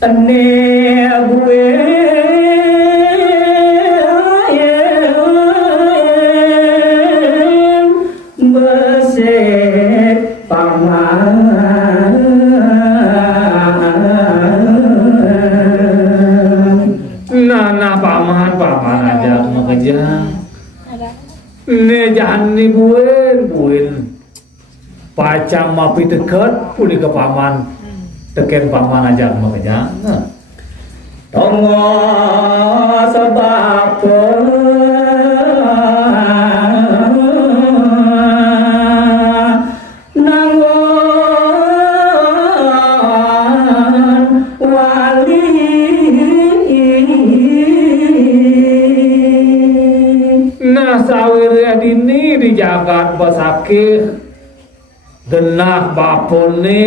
ane gue besek paman nah paman aja mau kejang ne jangan buin pacam mapi dekat puli ke paman teken paman aja mau kejang tongo sebab jagat basakih genah bapone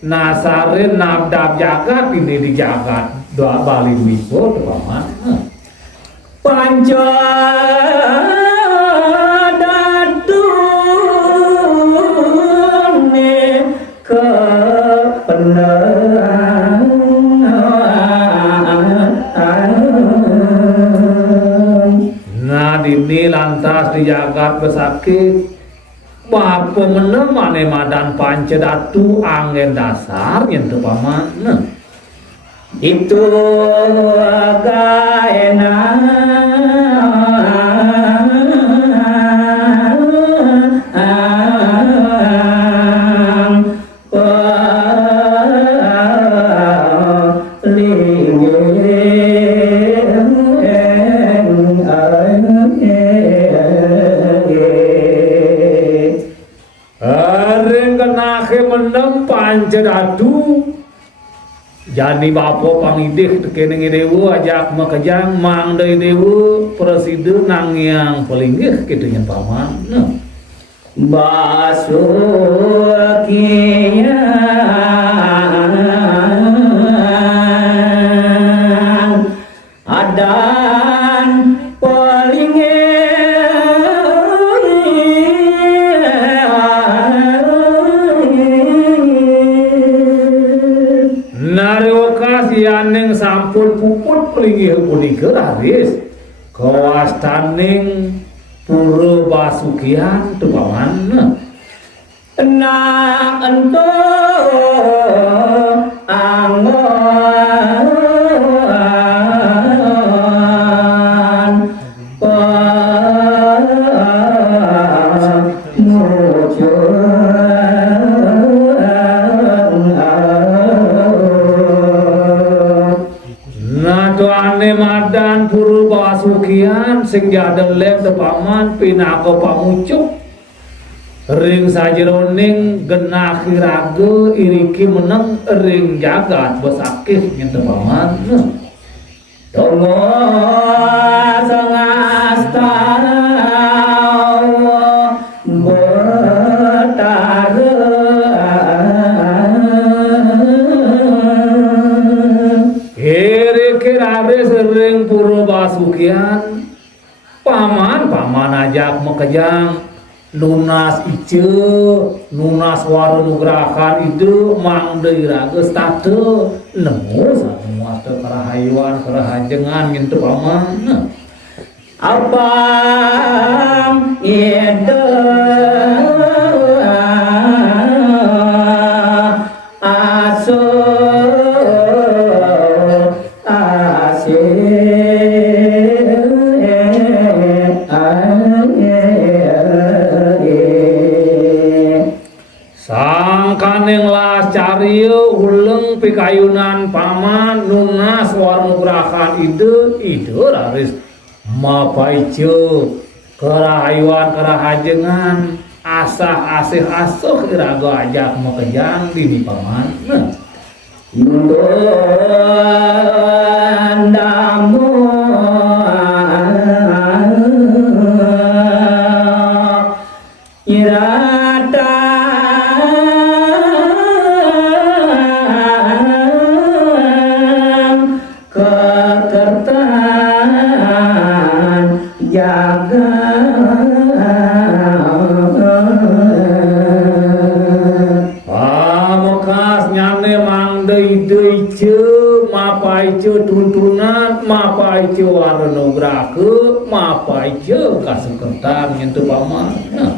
nasarin nabdab jagat ini di jagat doa bali wipo paman panca datune ke ini lantas di jagat besakit bapa menemani madan panca datu angin dasar yang paman itu gaena panjadatu jadi bapo pangidih tekene dewu ajak makejang mang deui dewu presiden nang yang pelinggih kitu nya paman basukian adan yang sampun puput pelinggih punika haris kawastaning pura basukian teu paman enak ento angon madan puru basukian sing jadelek tepaman pinaka pamucuk ring sajeroning genah kirage iriki meneng ring jagat besakih nya tepaman tongo sangastana sering pura basukian paman ajak mekejang lunas ice lunas waru nugrakan itu mang deui rageus tate nemu semua teu karahayuan karahajengan ngintu paman apa ide sangkaning las carieu huleng pikayunan paman nunas warna gerakan ide raris mapaice kerahayuan kerahajengan asah asih asuh iraga ajak makejang dini paman ndamu irata kekertan jaga mane mang deui ce mapai ce tuntunan mapai ce warna nugrake mapai ce kasukertan nya teu paman. Nah,